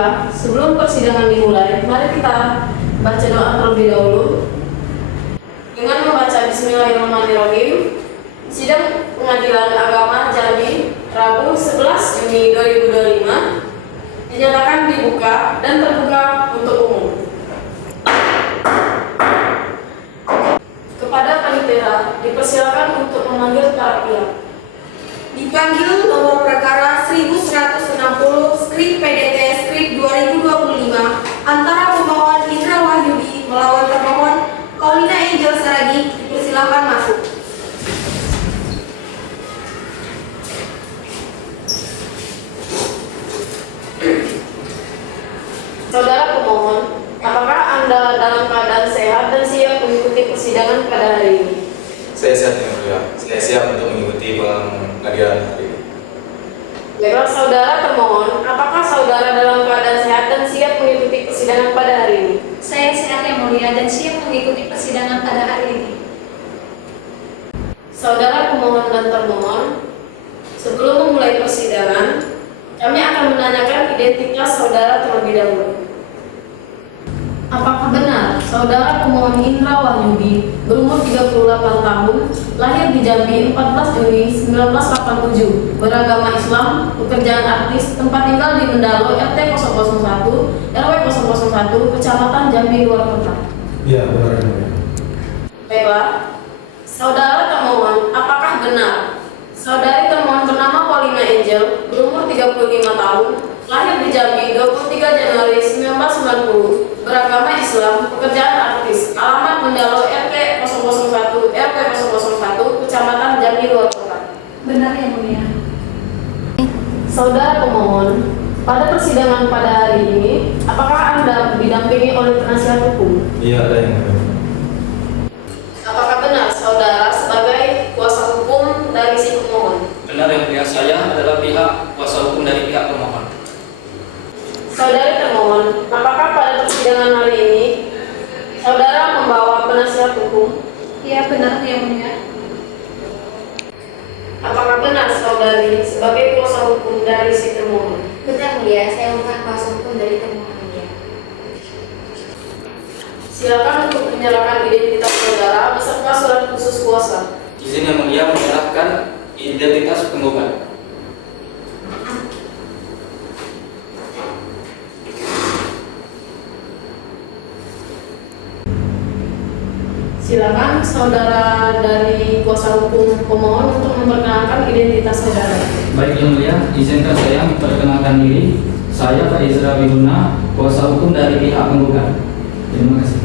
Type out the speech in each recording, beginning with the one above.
Baiklah, sebelum persidangan dimulai, mari kita baca doa terlebih dahulu. Dengan membaca Bismillahirrahmanirrahim, sidang Pengadilan Agama Jambi, Rabu 11 Juni 2025, dinyatakan dibuka dan terbuka untuk umum. Kepada panitia, dipersilakan untuk memanggil para pihak. Dipanggil nomor perkara 1160 skrip PDT skrip 2025 antara pemohon Indra Wahyudi melawan termohon Paulina Angel Saragi. Dipersilakan masuk. Saudara pemohon, apakah Anda dalam keadaan sehat dan siap mengikuti persidangan pada hari ini? Saya siap, Yang Mulia. Saya siap untuk mengikuti pengadilan hari ini. Baiklah, saudara termohon, apakah saudara dalam keadaan sehat dan siap mengikuti persidangan pada hari ini? Saya sehat Yang Mulia dan siap mengikuti persidangan pada hari ini. Saudara pemohon dan termohon, sebelum memulai persidangan, kami akan menanyakan identitas saudara terlebih dahulu. Apakah benar saudara pemohon Indra Wahyudi berumur 38 tahun, lahir di Jambi 14 Juni 1987, beragama Islam, pekerjaan artis, tempat tinggal di Mendalo RT 001, RW 001, Kecamatan Jambi Luar Kota? Iya, benar, Yang Mulia. Baiklah, saudara termohon, apakah benar saudari termohon bernama Paulina Angel berumur 35 tahun, lahir di Jambi 23 Januari 1990, beragama Islam, pekerjaan artis, alamat Mendalo RT 001, RW 001, Kecamatan Jambi Luar Kota? Benar Yang Mulia. Saudara pemohon, pada persidangan pada hari ini, apakah Anda didampingi oleh penasihat hukum? Iya, ada Yang Mulia. Apakah benar saudara sebagai kuasa hukum dari si pemohon? Benar Yang Mulia, saya adalah pihak kuasa hukum dari pihak pemohon. Saudari termohon, apakah pada persidangan hari ini saudara membawa penasihat hukum? Iya benar Yang Mulia. Apakah benar saudari sebagai kuasa hukum dari si termohon? Benar Mulia, saya bukan kuasa hukum dari termohon Mulia. Silakan untuk menyerahkan identitas saudara beserta surat khusus kuasa. Izin Yang Mulia menyerahkan identitas penggugat. Silakan saudara dari kuasa hukum pemohon untuk memperkenalkan identitas saudara. Baik Yang Mulia, izinkan saya memperkenalkan diri. Saya Pak Izra Bihuna, kuasa hukum dari pihak penggugat. Terima kasih.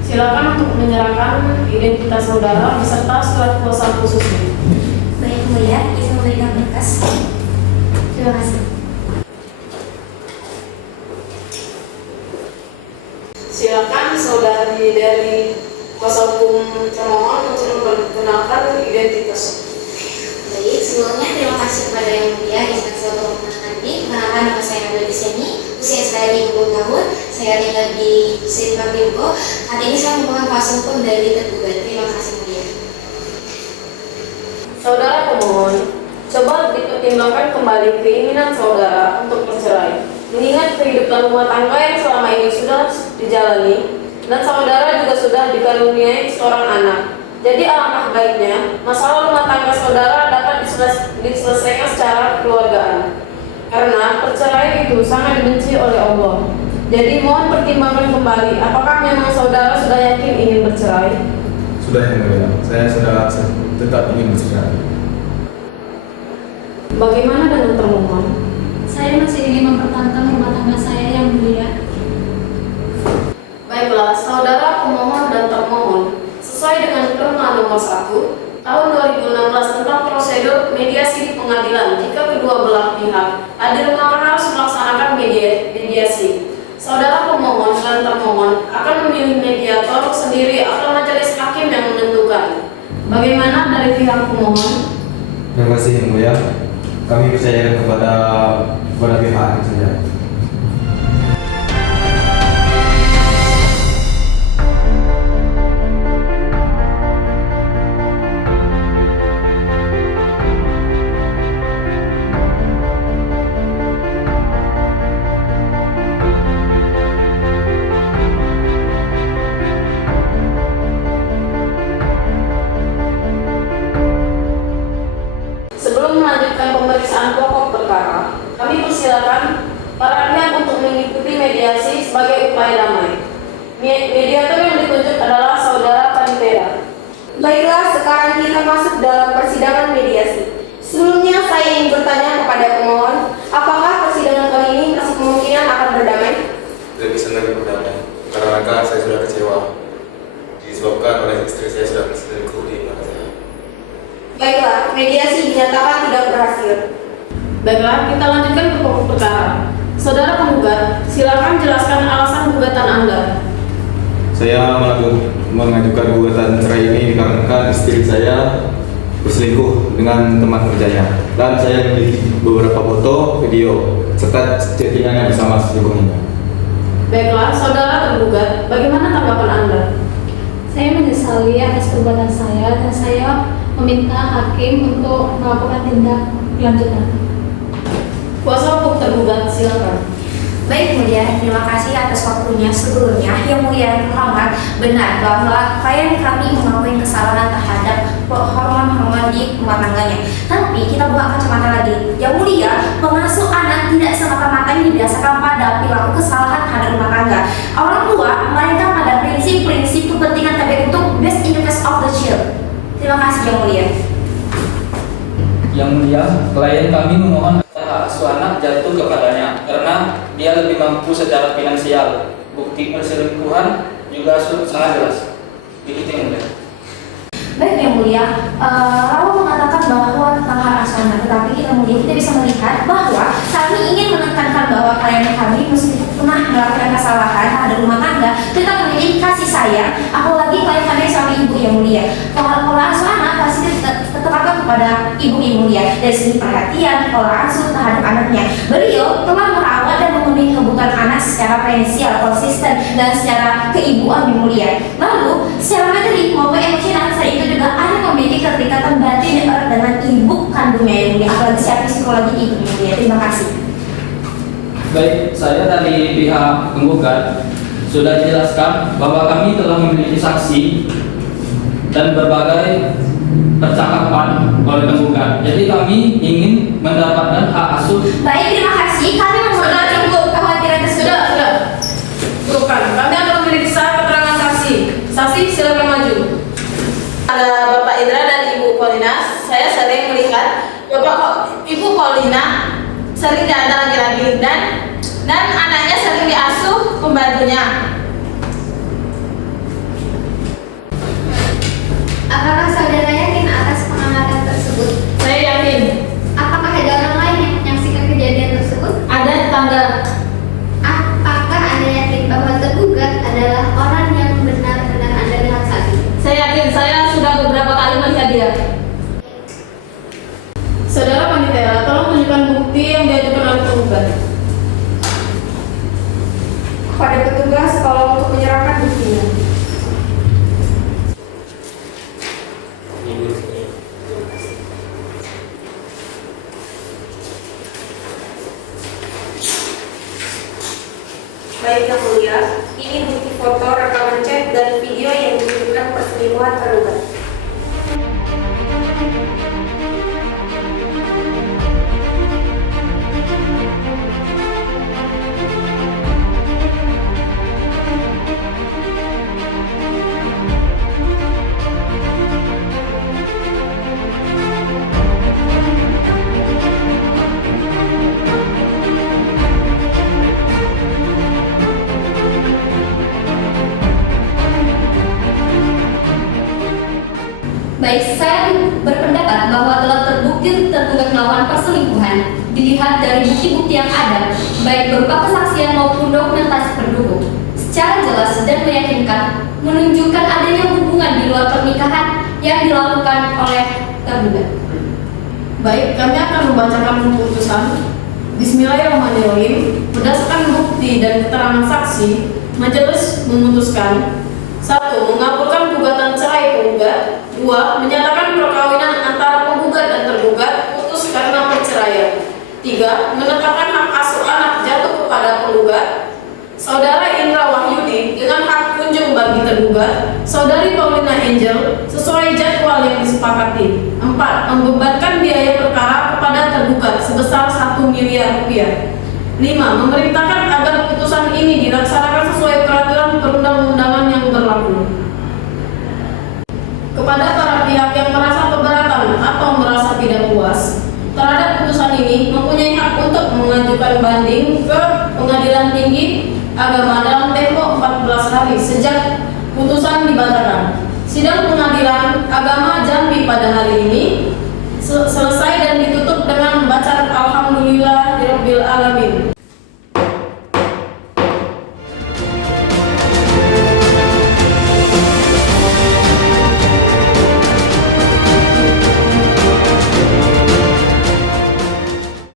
Silakan untuk menyerahkan identitas saudara beserta surat kuasa khususnya. Baik Yang Mulia, izin memberikan berkas. Terima kasih. Silakan saudari dari kuasa hukum termohon untuk memperkenalkan identitas. Baik, sebelumnya terima kasih kepada Yang Mulia izinkan saya untuk memperkenalkan diri. Perkenalkan nama saya Nabil Biseni, usia saya 20 tahun, saya tinggal di Simpang Limbo. Saat ini saya merupakan kuasa hukum dari tergugat. Terima kasih Mulia. Saudara pemohon, coba dipertimbangkan kembali keinginan saudara untuk bercerai. Mengingat kehidupan rumah tangga yang selama ini sudah dijalani dan saudara juga sudah dikaruniai seorang anak. Jadi alangkah baiknya masalah rumah tangga saudara dapat diselesaikan secara kekeluargaan. Karena perceraian itu sangat dibenci oleh Allah. Jadi mohon pertimbangkan kembali apakah memang saudara sudah yakin ingin bercerai? Sudah, Yang Mulia. Saya sudah tetap ingin bercerai. Bagaimana dengan termohon? Saya masih ingin mempertahankan rumah tangga saya Yang Mulia. Baiklah, saudara pemohon dan termohon, sesuai dengan Perma nomor 1 tahun 2016 tentang prosedur mediasi di pengadilan, jika kedua belah pihak hadir maka harus melaksanakan mediasi. Saudara pemohon dan termohon akan memilih mediator sendiri atau majelis hakim yang menentukan. Bagaimana dari pihak pemohon? Terima kasih, Yang Mulia. Kami percayakan kepada pihak saja. mempersilahkan para pihak untuk mengikuti mediasi sebagai upaya damai. Mediator yang ditunjuk adalah Saudara Panitera. Baiklah, sekarang kita masuk dalam persidangan mediasi. Sebelumnya saya ingin bertanya kepada pemohon, apakah persidangan kali ini masih kemungkinan akan berdamai? Tidak bisa lagi berdamai, karena saya sudah kecewa disebabkan oleh istri saya sudah berselingkuh di mata saya. Baiklah, mediasi dinyatakan tidak berhasil. Baiklah, kita lanjutkan ke pokok perkara. Saudara penggugat, silakan jelaskan alasan gugatan Anda. Saya mengajukan gugatan cerai ini dikarenakan istri saya berselingkuh dengan teman kerjanya, dan saya memiliki beberapa foto, video, serta chattingannya bersama selingkuhnya. Baiklah, saudara tergugat, bagaimana tanggapan Anda? Saya menyesali atas perbuatan saya dan saya meminta hakim untuk melakukan tindak lanjutan. Kuasa hukum tergugat, silakan. Baik Mulia, terima kasih atas waktunya. Sebelumnya, Yang Mulia yang terhormat, benar bahwa klien kami mengakui kesalahan terhadap hormon-hormon di rumah tangganya. Tapi kita buka kacamata lagi. Yang Mulia, pengasuh anak tidak semata-mata didasarkan pada perilaku kesalahan terhadap rumah tangga. Orang tua melainkan pada prinsip-prinsip kepentingan terbaik untuk best interest of the child. Terima kasih Yang Mulia. Yang Mulia, klien kami memohon hak asuh anak jatuh kepadanya karena dia lebih mampu secara finansial. Bukti perselingkuhan juga sangat jelas. Begitu Yang Mulia. Baik Yang Mulia, Raul mengatakan bahwa tentang hak asuh anak, tetapi kita bisa melihat bahwa kami ingin menekankan bahwa klien kami meskipun pernah melakukan kesalahan terhadap rumah tangga, tetap memiliki kasih sayang, apalagi klien kami sama ibu Yang Mulia. Pola asuh anak pasti tetap akan kepada ibu Yang Mulia dari segi perhatian, pola asuh terhadap anaknya. Beliau telah merawat dan memenuhi kebutuhan anak secara finansial, konsisten, dan secara keibuan Yang Mulia. Lalu, secara materi maupun emosional, saya itu juga ada memiliki keterikatan batin erat dengan ibu kandungnya Yang Mulia, apalagi secara psikologi ibu Yang Mulia. Terima kasih. Baik, saya dari pihak penggugat sudah dijelaskan bahwa kami telah memiliki saksi dan berbagai percakapan oleh penggugat. Jadi kami ingin mendapatkan hak asuh. Baik, terima kasih. Kami Sudah cukup. kekhawatiran tersebut. Sudah. Bukan, kami akan memeriksa keterangan saksi. Saksi, silakan maju. Ada Bapak Indra dan Ibu Paulina. Saya sering melihat Ibu Paulina sering diantar laki-laki dan anaknya sering diasuh pembantunya. Apakah saudara yakin atas pengamatan tersebut? Saya yakin Apakah ada orang lain yang menyaksikan kejadian tersebut? ada tetangga. Apakah Anda yakin bahwa tergugat adalah orang yang benar-benar Anda lihat saat ini? Saya yakin, saya sudah beberapa kali melihat dia. Saudara Panitera, tolong tunjukkan bukti yang diajukan oleh penggugat. Kepada petugas, tolong untuk menyerahkan buktinya. Baik Yang Mulia, ini bukti foto, rekaman chat, dan video yang menunjukkan perselingkuhan tergugat. Baik, saya berpendapat bahwa telah terbukti tergugat melakukan perselingkuhan dilihat dari bukti-bukti yang ada, baik berupa kesaksian maupun dokumentasi pendukung, secara jelas dan meyakinkan menunjukkan adanya hubungan di luar pernikahan yang dilakukan oleh tergugat. Baik, kami akan membacakan putusan. Bismillahirrahmanirrahim. Berdasarkan bukti dan keterangan saksi, majelis memutuskan: 1. Mengabulkan gugatan cerai penggugat. 2. Menyatakan perkawinan antara penggugat dan tergugat putus karena perceraian. 3. Menetapkan hak asuh anak jatuh kepada penggugat Saudara Indra Wahyudi dengan hak kunjung bagi tergugat Saudari Paulina Angel sesuai jadwal yang disepakati. 4. Membebankan biaya perkara kepada tergugat sebesar 1 miliar rupiah. 5. Memerintahkan agar putusan ini dilaksanakan sesuai peraturan perundang-undangan yang berlaku. Kepada para pihak yang merasa keberatan atau merasa tidak puas terhadap putusan ini, mempunyai hak untuk mengajukan banding ke Pengadilan Tinggi Agama dalam tempo 14 hari sejak putusan dibatalkan. Sidang Pengadilan Agama Jambi pada hari ini selesai dan